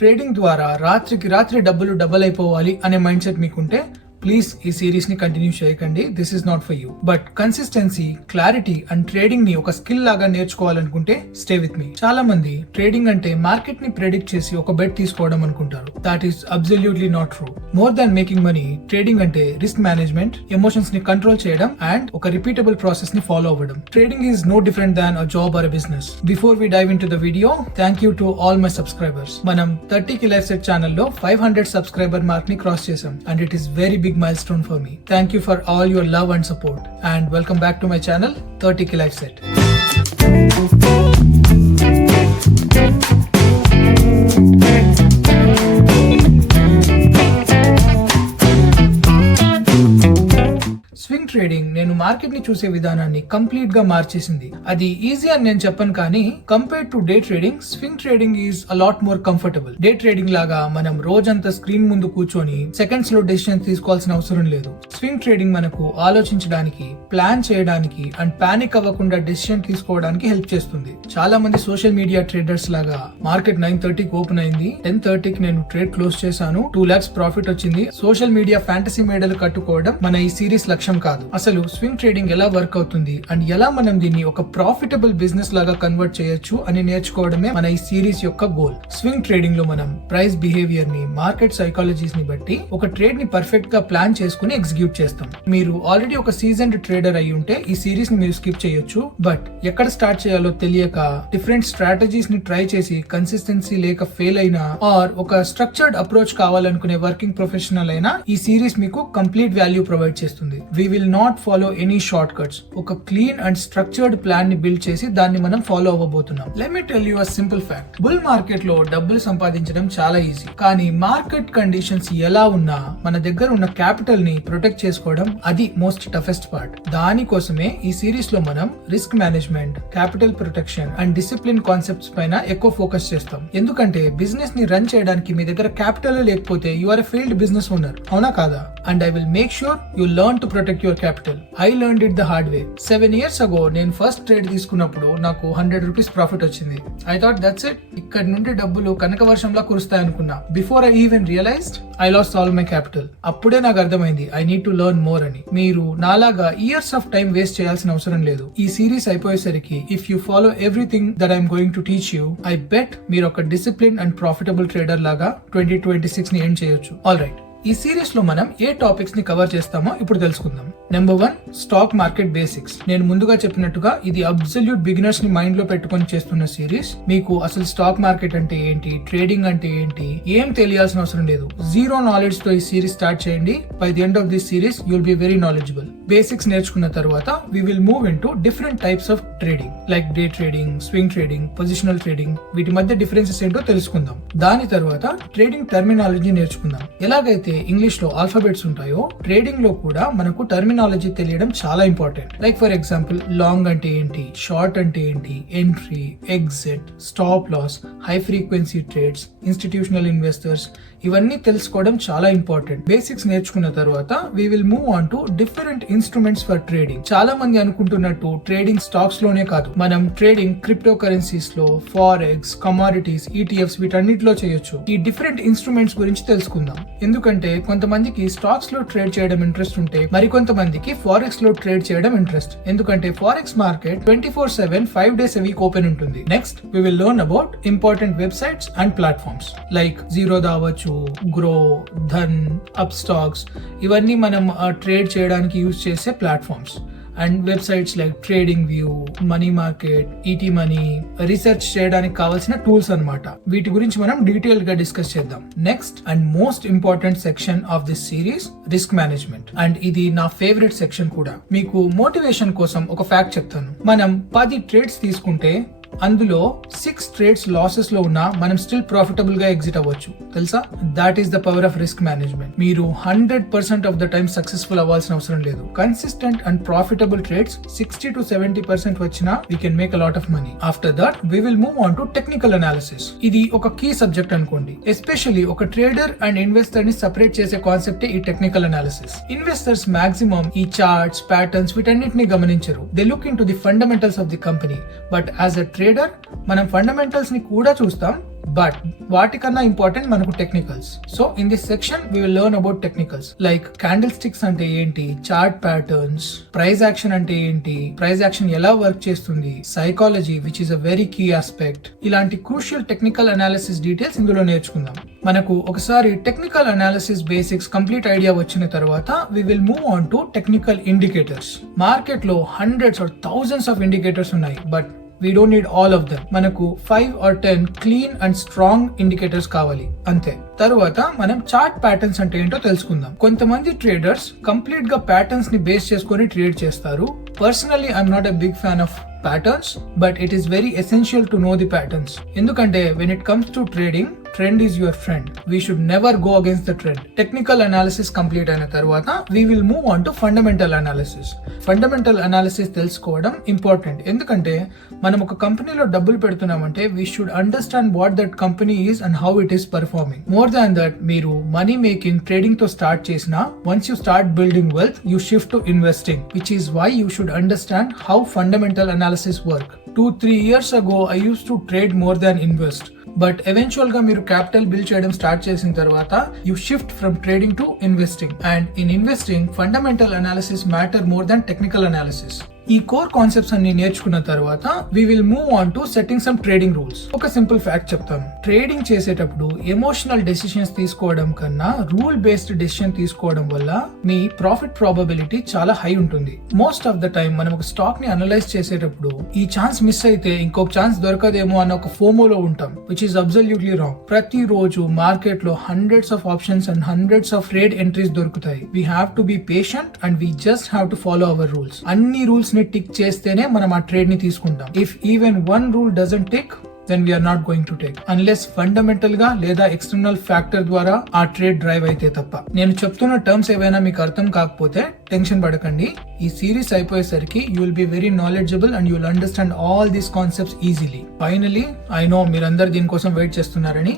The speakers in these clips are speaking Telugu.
ట్రేడింగ్ ద్వారా రాత్రికి రాత్రి డబ్బులు డబుల్ అయిపోవాలి అనే మైండ్ సెట్ మీకుంటే ప్లీజ్ ఈ సిరీస్ ని కంటిన్యూ చేయకండి. This is not for you. But consistency, clarity and trading ని ఒక స్కిల్ లాగా నేర్చుకోవాలనుకుంటే స్టే విత్ మీ. చాలా మంది ట్రేడింగ్ అంటే మార్కెట్ ని ప్రెడిక్ట్ చేసి ఒక బెట్ తీసుకోవడం అనుకుంటారు. That is absolutely not true. More than making money, trading అంటే రిస్క్ మేనేజ్మెంట్, ఎమోషన్స్ ని కంట్రోల్ చేయడం అండ్ ఒక రిపీటబుల్ ప్రాసెస్ ని ఫాలో అవ్వడం. Trading is no different than a job or a business. Before we dive into the video, thank you to all my subscribers. మనం 30K లైఫ్ సెట్ ఛానల్లో 500 సబ్స్క్రైబర్ మార్క్ ని క్రాస్ చేసాం and it is very big milestone for me. Thank you for all your love and support and welcome back to my channel 30K Life Set. Swing trading నేను మార్కెట్ ని చూసే విధానాన్ని కంప్లీట్ గా మార్చేసింది. అది ఈజీ అని నేను చెప్పను, కానీ compare to day trading, swing trading is a lot more comfortable. Day trading లాగా మనం రోజంతా స్క్రీన్ ముందు కూర్చొని సెకండ్స్ లో డెసిషన్ తీసుకోవాల్సిన అవసరం లేదు. స్వింగ్ ట్రేడింగ్ మనకు ఆలోచించడానికి, ప్లాన్ చేయడానికి అండ్ పానిక్ అవ్వకుండా డెసిషన్ తీసుకోవడానికి హెల్ప్ చేస్తుంది. చాలా మంది సోషల్ మీడియా ట్రేడర్స్ లాగా మార్కెట్ 9:30కి ఓపెన్ అయింది, 10:30కి నేను ట్రేడ్ క్లోజ్ చేశాను, 2 lakhs ప్రాఫిట్ వచ్చింది, సోషల్ మీడియా ఫ్యాంటసీ మేడలు కట్టుకోవడం మన ఈ సిరీస్ లక్ష్యం కాదు. అసలు స్వింగ్ ట్రేడింగ్ ఎలా వర్క్ అవుతుంది అండ్ ఎలా మనం దీన్ని ఒక ప్రాఫిటబుల్ బిజినెస్ లాగా కన్వర్ట్ చేయొచ్చు అని నేర్చుకోవడమే మన ఈ సిరీస్ యొక్క గోల్. స్వింగ్ ట్రేడింగ్ లో మనం ప్రైస్ బిహేవియర్ ని, మార్కెట్ సైకాలజీస్ ని బట్టి ఒక ట్రేడ్ ని పర్ఫెక్ట్ గా ప్లాన్ చేసుకుని ఎగ్జిక్యూట్ చేస్తాం. మీరు ఆల్రెడీ ఒక సీజన్డ్ ట్రేడర్ అయి ఉంటే ఈ సిరీస్ ని మీరు స్కిప్ చేయొచ్చు. బట్ ఎక్కడ స్టార్ట్ చేయాలో తెలియక డిఫరెంట్ స్ట్రాటజీస్ ని ట్రై చేసి కన్సిస్టెన్సీ లేక ఫెయిల్ అయినా ఆర్ ఒక స్ట్రక్చర్డ్ అప్రోచ్ కావాలనుకునే వర్కింగ్ ప్రొఫెషనల్ అయినా ఈ సిరీస్ మీకు కంప్లీట్ వాల్యూ ప్రొవైడ్ చేస్తుంది. We will not follow any shortcuts. ఒక క్లీన్ అండ్ స్ట్రక్చర్డ్ ప్లాన్ ని బిల్డ్ చేసి దాన్ని మనం ఫాలో అవ్వబోతున్నాం. Let me tell you a simple fact. Bull market లో డబ్బులు సంపాదించడం చాలా ఈజీ, కానీ మార్కెట్ కండిషన్స్ ఎలా ఉన్నా మన దగ్గర ఉన్న క్యాపిటల్ ని ప్రొటెక్ట్ చేసుకోవడం అది మోస్ట్ టఫెస్ట్ పార్ట్. దానికోసమే ఈ సిరీస్ లో మనం risk management, capital protection and discipline concepts పైన ఎక్కువ ఫోకస్ చేస్తాం. ఎందుకంటే బిజినెస్ ని రన్ చేయడానికి మీ దగ్గర క్యాపిటల్ లేకపోతే you are a failed business owner, అవునా కాదా? And I will make sure you learn to protect your capital. I learned it the hard way. 7 years ago నేను ఫస్ట్ ట్రేడ్ తీసుకున్నప్పుడు నాకు 100 రూపీస్ ప్రాఫిట్ వచ్చింది. I thought that's it. ఇక్కడ నుండి డబ్బులు కనక వర్షంలా కురుస్తాయి అనుకున్నా. Before I even realized, I lost all my capital. అప్పుడే నాకు అర్థమైంది I need to learn more అని. మీరు నాలాగా ఇయర్స్ ఆఫ్ టైం వేస్ట్ చేయాల్సిన అవసరం లేదు. ఈ సిరీస్ అయిపోయేసరికి if you follow everything that I'm going to teach you, I bet మీరు ఒక డిసిప్లిన్ అండ్ ప్రాఫిటబుల్ ట్రేడర్ లాగా 2026 ని ఎండ్ చేయొచ్చు. ఆల్ రైట్, ఈ సిరీస్ లో మనం ఏ టాపిక్స్ ని కవర్ చేస్తామో ఇప్పుడు తెలుసుకుందాం. Number 1, stock market basics. నేను ముందుగా చెప్పినట్టుగా ఇది అబ్సల్యూట్ బిగినర్స్ ని మైండ్ లో పెట్టుకొని చేస్తున్న సిరీస్. మీకు అసలు స్టాక్ మార్కెట్ అంటే ఏంటి, ట్రేడింగ్ అంటే ఏంటి ఏం తెలియాల్సిన అవసరం లేదు. జీరో నాలెడ్జ్ తో ఈ సిరీస్ స్టార్ట్ చేయండి. By the end of this series you will be very knowledgeable. Basics నేర్చుకున్న తర్వాత we will move into different types of trading like day trading, swing trading, positional trading. వీటి మధ్య డిఫరెన్సెస్ ఏంటో తెలుసుకుందాం. దాని తర్వాత ట్రేడింగ్ టర్మినాలజీ నేర్చుకుందాం. ఎలాగైతే ఇంగ్లీష్ లో ఆల్ఫాబెట్స్ ఉంటాయో ట్రేడింగ్ లో కూడా మనకు టర్మినాలజీ తెలియడం చాలా important. Like for example long అంటే ఏంటి, షార్ట్ అంటే ఏంటి, entry, exit, stop loss, high frequency trades, institutional investors, ఇవన్నీ తెలుసుకోవడం చాలా ఇంపార్టెంట్. బేసిక్స్ నేర్చుకున్న తర్వాత we will move on to different instruments for trading. చాలా మంది అనుకుంటున్నట్టు ట్రేడింగ్ స్టాక్స్ లోనే కాదు, మనం ట్రేడింగ్ క్రిప్టో కరెన్సీస్ లో, ఫారెక్స్, కమాడిటీస్, ఈటీఎఫ్స్ వీటన్నిటిలో చేయొచ్చు. ఈ డిఫరెంట్ ఇన్స్ట్రుమెంట్స్ గురించి తెలుసుకుందాం. ఎందుకంటే కొంతమందికి స్టాక్స్ లో ట్రేడ్ చేయడం ఇంట్రెస్ట్ ఉంటే మరికొంతమందికి ఫారెక్స్ లో ట్రేడ్ చేయడం ఇంట్రెస్ట్. ఎందుకంటే forex market 24/7 5 days a week open ఉంటుంది. Next we will learn about important websites and platforms like Zerodha అవ్వచ్చు, గ్రో, ధన్, అప్ స్టాక్స్. ఇవన్నీ మనం ట్రేడ్ చేయడానికి యూజ్ చేసే platforms and websites like trading view, money market, ET money, research చేయడానికి కావాల్సిన టూల్స్ అన్నమాట. వీటి గురించి మనం డీటెయిల్ గా డిస్కస్ చేద్దాం. Next and most important section of this series, risk management. And ఇది నా ఫేవరెట్ సెక్షన్ కూడా. మీకు మోటివేషన్ కోసం ఒక ఫ్యాక్ట్ చెప్తాను. మనం 10 ట్రేడ్స్ తీసుకుంటే అందులో 6 ట్రేడ్స్ లాసెస్ లో ఉన్నా మనం స్టిల్ ప్రాఫిటబుల్ గా ఎగ్జిట్ అవ్వచ్చు. తెలుసా? That is the power of risk management. మీరు 100% ఆఫ్ ద టైమ్ సక్సెస్ఫుల్ అవ్వాల్సిన అవసరం లేదు. Consistent and profitable trades 60 to 70% వచ్చినా we can make a lot of money. After that we will move on to technical analysis. ఇది ఒక కీ సబ్జెక్ట్ అనుకోండి. ఎస్పెషల్లీ ఒక ట్రేడర్ అండ్ ఇన్వెస్టర్ ని సెపరేట్ చేసే కాన్సెప్ట్ ఈ టెక్నికల్ అనాలిసిస్. ఇన్వెస్టర్స్ మాక్సిమం ఈ చార్ట్స్, ప్యాటర్న్స్ వీటన్నిటిని గమనించరు. They look in to the fundamentals of the company. But as a trader మనం ఫండమెంటల్స్ ని కూడా చూస్తాం, బట్ వాటికన్నా ఇంపార్టెంట్ మనకు technicals. So in this section we will learn about technicals like candlesticks అంటే ఏంటి, చార్ట్ ప్యాటర్న్స్, ప్రైస్ యాక్షన్ అంటే ఏంటి, ప్రైస్ యాక్షన్ ఎలా వర్క్ చేస్తుంది, psychology which is a very key aspect. ఇలాంటి క్రూషియల్ టెక్నికల్ అనాలిసిస్ డీటెయిల్స్ ఇందులో నేర్చుకుందాం. మనకు ఒకసారి technical analysis basics complete idea వచ్చిన తర్వాత we will move on to technical indicators. Market లో hundreds or thousands of indicators ఉన్నాయి, but we don't need all of them. మనకు 5 or 10 clean and strong indicators కావాలి అంతే. తరువాత మనం చార్ట్ ప్యాటర్న్స్ అంటే ఏంటో తెలుసుకుందాం. కొంతమంది ట్రేడర్స్ కంప్లీట్ గా ప్యాటర్న్స్ ని బేస్ చేసుకొని ట్రేడ్ చేస్తారు. Personally I'm not a big fan of patterns, but it is very essential to know the patterns. ఎందుకంటే when it comes to trading, trend is your friend. We should never go against the trend. Technical analysis complete అయిన తర్వాత we will move on to fundamental analysis. Fundamental analysis తెలుసుకోవడం ఇంపార్టెంట్. ఎందుకంటే మనం ఒక కంపెనీలో డబ్బులు పెడుతున్నామంటే we should understand what that company is and how it is performing. More than that, మీరు మనీ మేకింగ్ ట్రేడింగ్ తో స్టార్ట్ చేసినా once you start building wealth, you shift to investing, which is why you should understand how fundamental analysis work. 2-3 years ago I used to trade more than invest, but eventual గా మీరు క్యాపిటల్ బిల్డ్ చేయడం స్టార్ట్ చేసిన తర్వాత you shift from trading to investing, and in investing fundamental analysis matter more than technical analysis. ఈ కోర్ కాన్సెప్ట్స్ అన్ని నేర్చుకున్న తర్వాత we will move on to setting some trading rules. ఒక సింపుల్ ఫ్యాక్ట్ చెప్తాను. ట్రేడింగ్ చేసేటప్పుడు ఎమోషనల్ డెసిషన్స్ తీసుకోవడం కన్నా రూల్ బేస్డ్ డెసిషన్ తీసుకోవడం వల్ల మీ ప్రాఫిట్ ప్రాబబిలిటీ చాలా హై ఉంటుంది. మోస్ట్ ఆఫ్ ద టైం మనం ఒక స్టాక్ ని అనలైజ్ చేసేటప్పుడు ఈ ఛాన్స్ మిస్ అయితే ఇంకొక ఛాన్స్ దొరకదేమో అన్న ఒక ఫోమోలో ఉంటాం, విచ్ ఇస్ అబ్సల్యూట్లీ రాంగ్. ప్రతి రోజు మార్కెట్ లో hundreds of options and hundreds of trade entries దొరుకుతాయి. We have to be patient and we just have to follow our rules. అన్ని రూల్స్ టిక్ చేస్తేనే మనం ఆ ట్రేడ్ ని తీసుకుంటాం. If even one rule doesn't tick, then we are not going to take unless fundamental గా లేదా ఎక్స్టర్నల్ ఫ్యాక్టర్ ద్వారా ఆ ట్రేడ్ డ్రైవ్ అయితే తప్ప. నేను చెప్తున్న టర్మ్స్ ఏవైనా మీకు అర్థం కాకపోతే టెన్షన్ పడకండి. ఈ సిరీస్ అయిపోయేసరికి you will be very knowledgeable and you will understand all these concepts easily. Finally I know మీరందరు దీనికోసం వెయిట్ చేస్తున్నారని.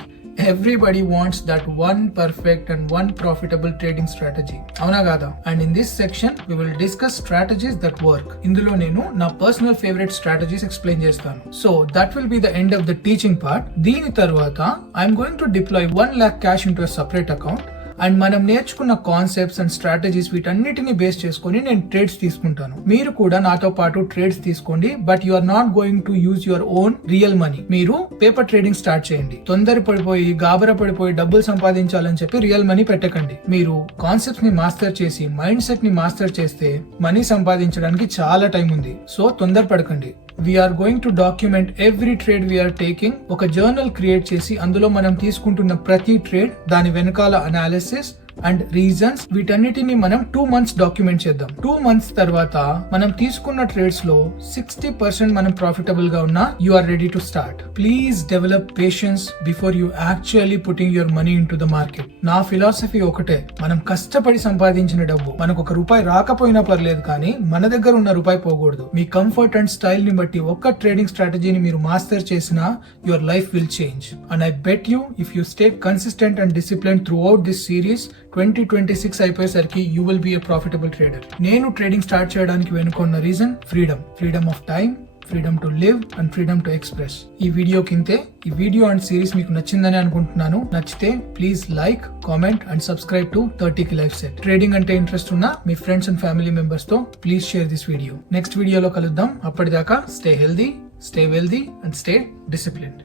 Everybody wants that one perfect and one profitable trading strategy. అవునా కాదా? And in this section we will discuss strategies that work. ఇందులో నేను నా పర్సనల్ ఫేవరెట్ స్ట్రాటజీస్ ఎక్స్ప్లెయిన్ చేస్తాను. So that will be the end of the teaching part. దీని తర్వాత I'm going to deploy 1 lakh cash into a separate account. And మనం నేర్చుకున్న కాన్సెప్ట్స్ అండ్ స్ట్రాటజీస్ వీటన్నిటిని బేస్ చేసుకుని నేను ట్రేడ్స్ తీసుకుంటాను. మీరు కూడా నాతో పాటు ట్రేడ్స్ తీసుకోండి, but you are not going to use your own real money. మీరు పేపర్ ట్రేడింగ్ స్టార్ట్ చేయండి. తొందర పడిపోయి గాబరా పడిపోయి డబ్బులు సంపాదించాలని చెప్పి రియల్ మనీ పెట్టకండి. మీరు కాన్సెప్ట్స్ ని మాస్టర్ చేసి మైండ్ సెట్ ని మాస్టర్ చేస్తే మనీ సంపాదించడానికి చాలా టైం ఉంది. సో తొందర పడకండి. We are going to document every trade we are taking. ఒక జర్నల్ క్రియేట్ చేసి అందులో మనం తీసుకుంటున్న ప్రతి ట్రేడ్, దాని వెనకాల అనాలిసిస్ అండ్ రీజన్స్ వీటన్నిటిని మనం 2 months డాక్యుమెంట్ చేద్దాం. 2 months తర్వాత మనం తీసుకున్న ట్రేడ్స్ లో 60% మనం ప్రాఫిటబుల్ గా ఉన్నా you are ready to start. Please develop patience before you actually putting your money into the market. నా ఫిలాసఫీ ఒకటే, మనం కష్టపడి సంపాదించిన డబ్బు మనకు ₹1 రాకపోయినా పర్లేదు, కానీ మన దగ్గర ఉన్న రూపాయి పోకూడదు. మీ కంఫర్ట్ అండ్ స్టైల్ ని బట్టి ఒక్క ట్రేడింగ్ స్ట్రాటజీని మీరు మాస్టర్ చేసినా your life will change. And I bet you if you stay consistent and discipline throughout this series, 2026 అయిపోయేసరికి you will be a profitable trader. నేను ట్రేడింగ్ స్టార్ట్ చేయడానికి వెనుకున్న reason freedom of time, freedom to live and freedom to express. ఈ వీడియో కింతే ఈ వీడియో అండ్ సిరీస్ మీకు నచ్చిందని అనుకుంటున్నాను. నచ్చితే please like, comment and subscribe to 30K Life Set. ట్రేడింగ్ అంటే ఇంట్రెస్ట్ ఉన్న మీ ఫ్రెండ్స్ అండ్ ఫ్యామిలీ మెంబర్స్ తో please share this video. Next వీడియోలో కలుద్దాం. అప్పటిదాకా stay healthy, stay wealthy and stay disciplined.